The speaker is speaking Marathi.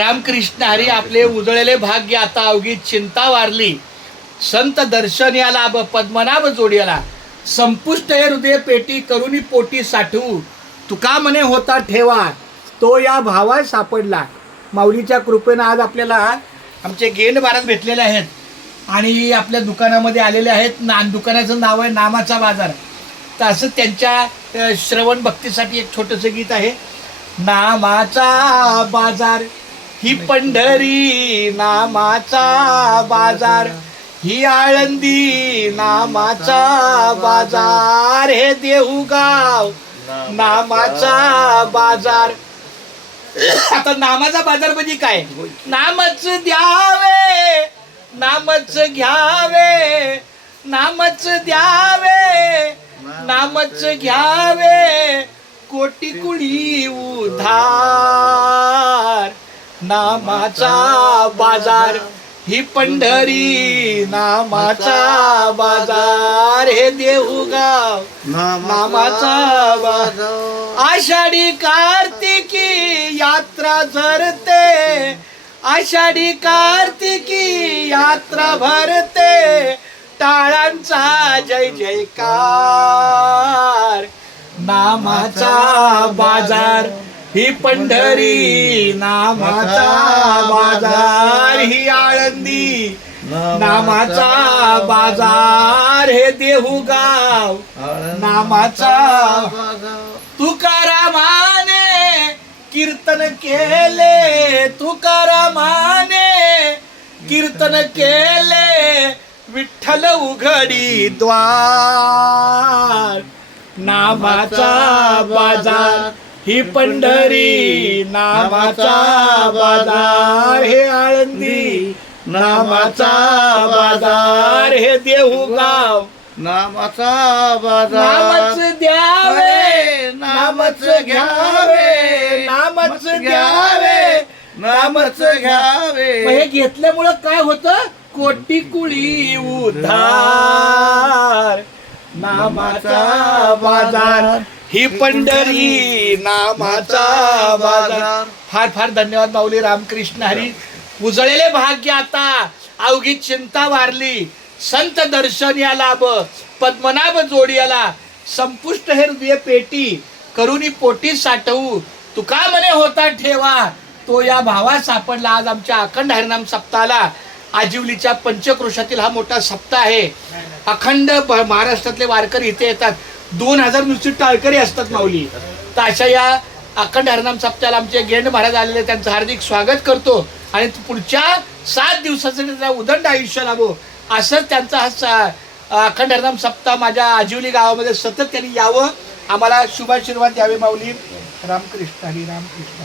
रामकृष्ण हरी. आपले उजळलेले भाग्य आता अवघी चिंता वारली. संत दर्शन या लाभ पद्मनाभ जोडियाला. संपुष्ट हे हृदय पेटी करुणी पोटी साठवू. तुका मने होता ठेवा तो या भावा सापडला. माऊलीच्या कृपेनं आज आपल्याला आमचे गेंड महाराज भेटलेले आहेत आणि आपल्या दुकानामध्ये आलेले आहेत. दुकानाचं नाव आहे नामाचा बाजार. तर असं त्यांच्या श्रवण भक्तीसाठी एक छोटंसं गीत आहे. नामाचा बाजार ही पंढरी नामाचा बाजार, ही आळंदी नामाचा बाजार, हे देऊगाव नामाचा बाजार. आता नामाचा बाजार म्हणजे काय? नामच द्यावे नामच घ्यावे, नामच द्यावे नामच घ्यावे, कोटी कुळी उधार. नामाचा बाजार ही पंढरी नामाचा बाजार, हे देऊगाव नामाचा बाजार. आषाढी कार्तिकी यात्रा झरते, आषाढी कार्तिकी यात्रा भरते, टाळांचा जय जयकार. नामाचा बाजार ही पंढरी नामाचा बाजार, ही आळंदी नामाचा बाजार, हे देऊगाव नामाचा बाजार. तुकारामाने कीर्तन केले, तुकारामाने कीर्तन केले, विठ्ठल उघडी द्वार. नामाचा बाजार ही पंढरी नामाचा बाजार, हे आळंदी नामाचा बाजार, हे देऊगाव नामाचा बाजार. नामच द्यावे नामच घ्यावे, नामच द्यावे नामच घ्यावे. हे घेतल्यामुळं काय होतं? कोटी कुळी उधार. नामाचा बाजार ही पंढरी नामाचा बाजार. फार फार धन्यवाद माऊली. रामकृष्ण हरी. उजळलेले भाग्य आता अवघी चिंता वारली. संत दर्शन या लाभ पद्मनाभ जोडियाला. संपुष्ट हे हृदय पेटी करुणी पोटी साठवू. तुका मने होता ठेवा तो या भावा सापडला. आज आमच्या अखंड हरिनाम सप्ताहाला आजिवलीच्या पंचक्रोशातील हा मोठा सप्ताह आहे. अखंड महाराष्ट्रातले वारकरी इथे येतात. 2000 नुसते टाळकरी असतात माऊली. तर अशा या अखंड हरिनाम सप्ताहाला आमचे गेंड महाराज आलेले, त्यांचं हार्दिक स्वागत करतो आणि पुढच्या 7 दिवसाचं त्यांना उदंड आयुष्य लाभो असंच त्यांचा हा अखंड हरिनाम सप्ताह माझ्या आजिवली गावामध्ये सतत त्यांनी यावं, आम्हाला शुभाशीर्वाद द्यावे माऊली. रामकृष्ण हरी. रामकृष्ण.